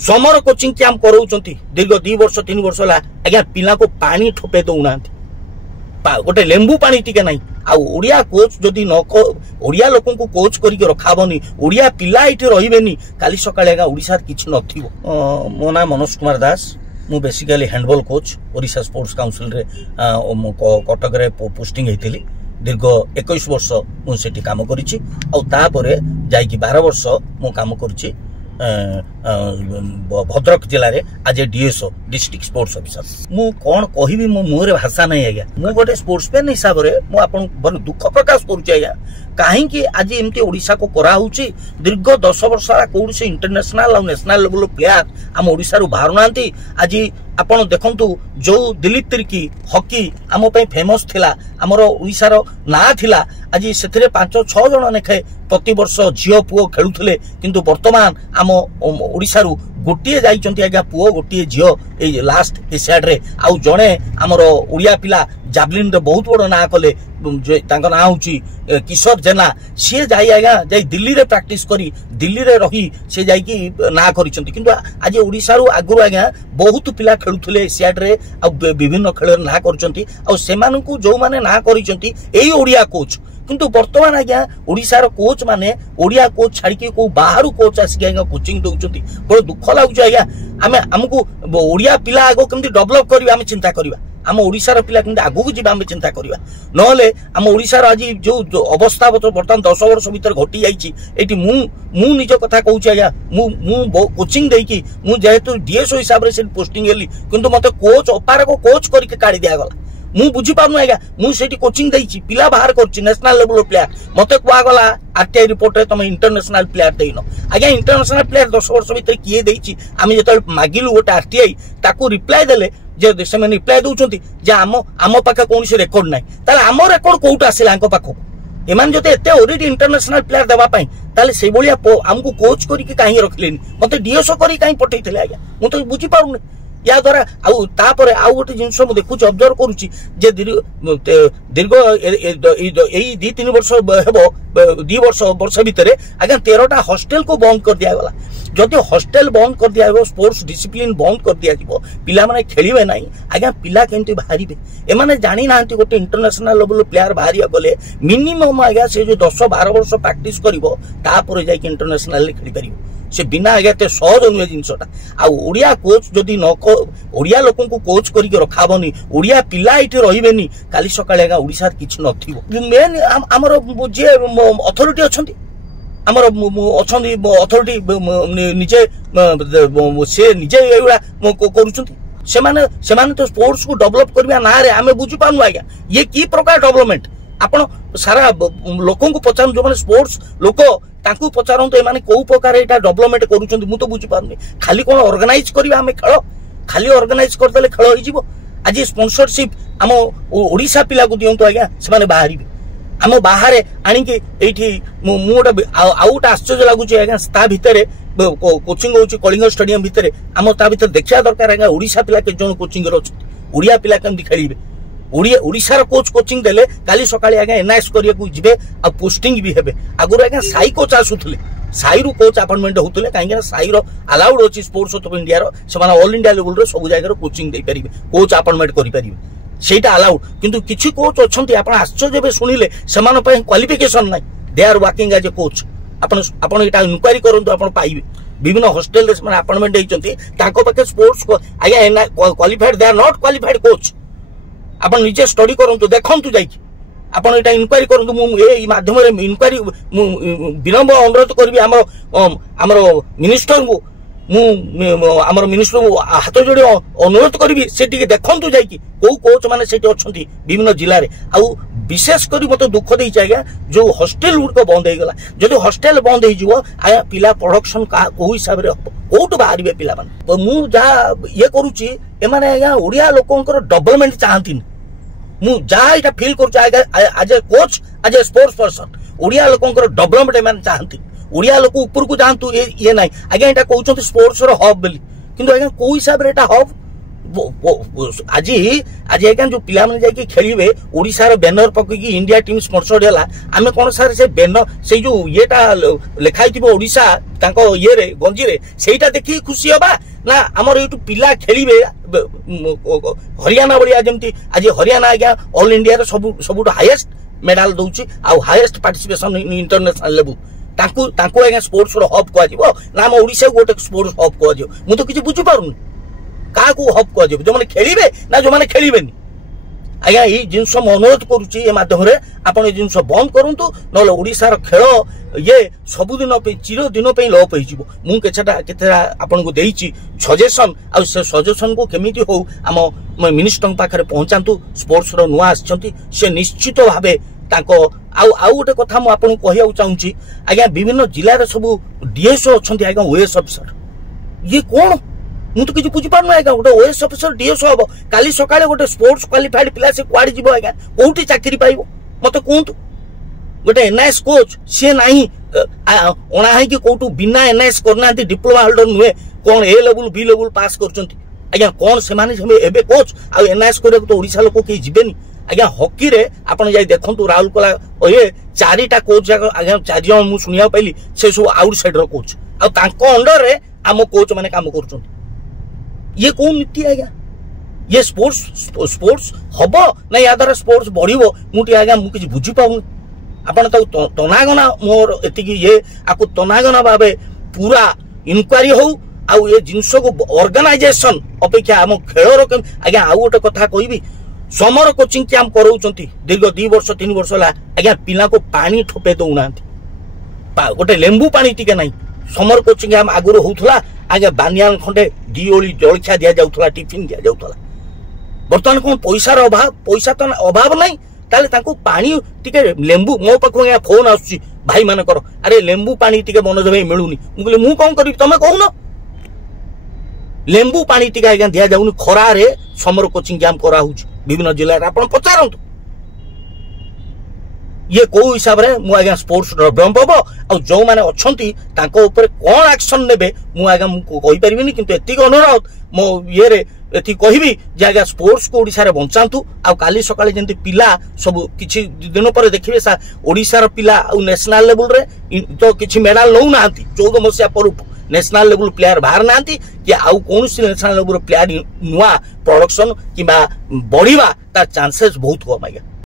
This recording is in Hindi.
समर कोचिंग कैंप कराउछंती दीर्घ 2 वर्ष 3 वर्ष होला आज्ञा पिला को पानी ठोपे दउना गोटे लेंबू पानी टिके नहीं आउडिया कोच जदि न ओडिया लोक को कोच करके रखाबनी ओडिया पिला ये रही काली सकाळे आज्ञा ओडिसा किछि नथिबो। मो ना मनोज कुमार दास मु basically handball coach Odisha sports council रे कटक रे पोस्टिंग हेतिली दीर्घ 21 वर्ष मु सेठी काम करिछि आ तापरे जाई कि 12 वर्ष मु काम करिछि भद्रक जिले में आज डीएसओ डिस्ट्रिक्ट स्पोर्ट्स ऑफिसर। मु कौन कहबी मो मुहरे भाषा नहीं आज्ञा मु गोटे स्पोर्ट्समैन हिसाब से मु आपन दुख प्रकाश करुछि आज्ञा कहीं आज एमती ओडिशा को करा होउछि दीर्घ 10 वर्ष कौन से इंटरनेशनल और नेशनल लेवल प्लेयर आम ओडिशा रु बाहर नांती। आज आपण देखंतु जो दिलीप तिर्की हॉकी आम फेमस थिला आमर ओडिशार ना थिला आज से 5-6 जन लेखे प्रति वर्ष झील पुओ खेलुले किंतु वर्तमान आम ओडिशा रु गोटे जाइचंती आज्ञा पुओ गोटे झील लास्ट एशियाड रे आउ जणे आमर ओडिया पिला जावलिन रे बहुत बड़ ना कले ना हूँ किशोर जेना सी जाई आज्ञा जाई दिल्ली रे प्रैक्टिस करी दिल्ली रे रही से जाई ना करिसंती किंतु आज ओडिशा रु आगु आज्ञा बहुत पिला खेलुले एशियाड रे आ विभिन्न खेल ना करचंती आ सेमानकु जो माने ना करिसंती एई ओडिया कोच किंतु वर्तमान आज्ञा ओडिशार कोच माने ओडिया कोच छाड़ी को बाहर कोच आसिक आज्ञा कोचिंग दउचंती बड़ दुख लागुच आज्ञा आमे हमकु ओडिया पिला आगो केमती डेवलप करबा आमे चिंता करबा आम ओडिशार पिला केमती आगु को जीवा आमे चिंता करबा नहले आम ओडिशार आज जो अवस्था वर्तमान 10 वर्ष भीतर घटी जाइछि एटी मु निज कथा कहूछि आज्ञा मु कोचिंग देकी मु जेहेतु डीएसओ हिसाब रे से पोस्टिंग हेली किंतु मते कोच अपार को कोच करके काढी दिया गला मु बुझी पानु आज्ञा मु सेठी कोचिंग देइछि पिला बाहर करछि नेशनल लेवल प्लेयर मते कुआ गला आरटीआई रिपोर्ट रे तमे इंटरनेशनल प्लेयर देइनो आज्ञा इंटरनेशनल प्लेयर 10 वर्ष भीतर किए देइछि आमे जेतल मागिलु गोटे आरटीआई ताकू रिप्लाई देले जे से माने रिप्लाई दउछंती जे आम पाखे कोनसी रेकॉर्ड नै ताले आम रेकॉर्ड कोउट आसिला आंको पाखो एमान जते एते ऑलरेडी इंटरनेशनल प्लेयर देबा पई ताले से बोलिया हमकु कोच करी के काहे रखलेनी मते डीएसओ करी काहे पठैथिले आज्ञा मु तो बुझी पारुनी या द्वारा आउ तापरे आउ गोटे जिनस मु देखुची ऑब्जर्व करूची जे दीर्घ एई 2-3 वर्ष हेबो 2 वर्ष भितरे आज्ञा 13टा हॉस्टल को बंद कर दिया गला जदि हॉस्टल बंद कर दिया स्पोर्ट्स डिसिप्लिन बंद कर दिया जीवो पिला माने खेलिबे नाही आज्ञा पिला केमती बाहरिबे एमाने जानि नांती गोटे इंटरनेशनल लेवल प्लेयर बाहरिया गले मिनिमम आज्ञा से जो 10-12 वर्ष प्रैक्टिस करिवो तापरे जाई इंटरनेशनल खेली परिबो से बिना आज्ञा ते सहज नुहे जिनसटा आ ओडिया कोच जदि न ओडिया लोक को कोच करके रखाबनी ओडिया पिला ये रही काली सकाळे आज्ञा ओडिसा किछि नथिबो मेन हमर जे अथॉरिटी अछंती हमर अछंती अथॉरिटी निजे से निजे एउला करूछंती सेमाने तो स्पोर्ट्स को डेवलप करबा ना रे आमे बुझी पानु आज्ञा ये की प्रकार डेवलपमेंट आपण सारा लोकों को पचारन जो माने स्पोर्ट्स लोक ताकू पचारन तो एमाने को प्रकार एटा डेवलपमेंट करूछंती मु तो बुझी पारुनी खाली कोन ऑर्गेनाइज करबा हमें खेल खाली ऑर्गेनाइज करदेले खेल होई जीवो आज स्पॉन्सरशिप हम ओडिशा पिला को दियंतु आज्ञा से माने बाहरिबे हम बाहर आनिके एठी मुटा आउट आश्चर्य लागुची आज्ञा ता भितरे कोचिंग होउची कलिंग स्टेडियम भितरे हम ता भितर देखिया दरकार आज्ञा ओडिशा पिला के जण कोचिंग रो ओडिया पिला केमती खेलिबे ओडिशार कोच कोचिंग देले काली सकाळे आज्ञा एनआईएस करिया को जिबे आ पोस्टिंग भी हेबे आगुर आज्ञा साई कोच आसुथले साई रु कोच अपॉइंटमेंट होतले काहे साई रो अलाउड अछि स्पोर्ट्स ऑफ इंडिया रो समान ऑल इंडिया लेवल रो सब जगह रो कोचिंग दे परिबे कोच अपॉइंटमेंट करि परिबे सेटा अलाउड किंतु किछि कोच अछंती आपण आश्चर्य बे सुनिले समान पय क्वालिफिकेशन नै they are working as a coach आपण एटा इंक्वायरी करंतु आपण पाइबे विभिन्न हॉस्टल रे समान अपॉइंटमेंट दैचंती ताको पाके स्पोर्ट्स को आज्ञा qualified they are not qualified coach आपण निजे स्टडी करंतु देखंतु जाई आपण एटा इंक्वायरी करंतु मु ए माध्यम रे इंक्वायरी विनम्र अनुरोध करबी हमर मिनिस्टर को मु हमर मिनिस्टर को हाथ जोड़ी अनुरोध करबी से टिके देखंतु जाई को कोच माने सेठी अछंती विभिन्न जिल्ला रे आ विशेष करी मते दुख देई आज्ञा जो हॉस्टल गुड को बंद हो गला जदि हॉस्टल बंद हो जिवो आया पिला प्रोडक्शन का को हिसाब रे कोट बाहरिबे पिला मान तो मु जा ये करूची ए माने आज्ञा ओडिया लोकंकर डेवलपमेंट चाहंतिन मु जा इटा फील करू आज ए कोच आज ए स्पोर्ट्स पर्सन ओडिया लोकंकर डेवलपमेंट एमान चाहंतिन ओडिया लोक ऊपर को जानतु ये नाही आज्ञा एटा कहउछंती स्पोर्ट्स रो हब बेली किंतु आज्ञा को हिसाब रे एटा हब आज आज आज्ञा जो पिला माने जाके खेलिबे ओडिसा रो बैनर पकई इंडिया टीम स्पॉन्सर्ड हैला आमे कोन सार से बैनर से जो येटा लेखाई थिबो ओडिसा तांको ये रे गंजी रे सेटा देखि खुशी होबा ना हमर एटू पिला खेलिबे हरियाणा बड़िया जमती आज हरियाणा आज्ञा ऑल इंडिया रो सबुट हाईएस्ट मेडल दउची आ हाईएस्ट पार्टिसिपेशन इंटरनेशनल लेवल तांको तांको आज्ञा स्पोर्ट्स रो हब को आजिबो ना हम ओडिसा गोटे स्पोर्ट्स हब को आजिबो मु तो किछि बुझी पारुनी का को हब को आजिबो जो माने खेलिबे ना जो माने खेलिबेनी आज्ञा ये जिनस म अनुरोध करूची ए माध्यम रे आपण ए जिनस बंद करंतु नले ओडिसा रो खेल ये सबुदिन पे चिर दिन पे लोप होइजिबो मु केतेटा आपण को देइची सजेशन आ से सजेशन को केमिति हो हम मिनिस्टर पाखरे पहुंचांतु स्पोर्ट्स रो नुआ आछंती से निश्चित भाबे ताको आउ गोटे कथा मु आपण कहिया चाहूची आज्ञा विभिन्न जिल्ला रे सब डीएसओ अछंती आज्ञा ओएस ऑफिसर ये कोन मु तो किछि बुझी पारनु आज्ञा गोटे ओएस ऑफिसर डीएसओ हबो काली सकाळे गोटे स्पोर्ट्स क्वालिफाइड पिला से क्वाडी जिवो आज्ञा कोउठी चाकरी पाइबो मते कोंतु गोटे एनआईएस कोच सी नहीं ओना है कि कोटू बिना एनआईएस करना डिप्लोमा होल्डर नुहे कौन ए लेवल बी लेवल पास करचंती आज्ञा कौन से माने एबे कोच आ एनआईएस करे तो ओडिसा लोक के जिबेनी आज्ञा हॉकी रे आपण जाई देखंतु राहुलकला ये चारिटा कोच आज्ञा चारि जण मु सुनिया पाइली से सब आउटसाइड रो कोच आ तांको अंडर रे आम कोच माने काम करचंती ये कोन नीति आज्ञा ये स्पोर्ट्स हबो ना या द्वारा स्पोर्ट्स बढ़िबो मुटी आज्ञा मु किछ बुझी पाउन आपण तो तनागना मोर एति ये आकु तनागना भाबे पूरा इनक्वारी हो आउ ये जिनस को ऑर्गेनाइजेशन अपेक्षा हम खेल रो आज्ञा आउ गोटे कथा कहबी समर कोचिंग कैंप कराउचंती दीर्घ 2 वर्ष 3 वर्ष ला आज्ञा पिला को पानी ठोपे दउनांती गोटे लेंबू पानी टिके नाही समर कोचिंग कैंप आगुरो होउथला आज्ञा बानियान खंडे दिओली जलखा दिया जाउथला टिफिन दिया जाउथला वर्तमान कोन पैसा रो अभाव पैसा तो अभाव नाही ताले ताको पानी टिके लेंबू मो पाखो फोन आसुची भाई माने करो अरे लेंबू पानी टिके मनोज भाई मिलुनी मु कहले मु कोन करी तमे कहू न लेंबू पानी टिके आज्ञा दिया जाउनी खरा रे समर कोचिंग कैंप करा हुची विभिन्न जिल्ला रे आपण पचारंतु ये को हिसाब रे मु आज्ञा स्पोर्ट्स डेवलप हबो आ जो माने अछंती ताको ऊपर कोन एक्शन नेबे मु आज्ञा मु कहि परिबिनी किंतु एति अनुरोध मो ये रे एथि कहिबी जे आज्ञा स्पोर्ट्स को ओडिसा रे बंचांतु आ काली सकाळे जेंति पिला सब किछि दिन पर देखिबे सा ओडिसा रो पिला आ नेशनल लेवल रे तो किछि मेडल लौ नांती 14 मसिया पर नेशनल लेवल प्लेयर बाहर नांती कि आउ कोनसी नेशनल लेवल प्लेयर नुआ प्रोडक्शन किबा बढ़िबा ता चांसेस बहुत कम आज्ञा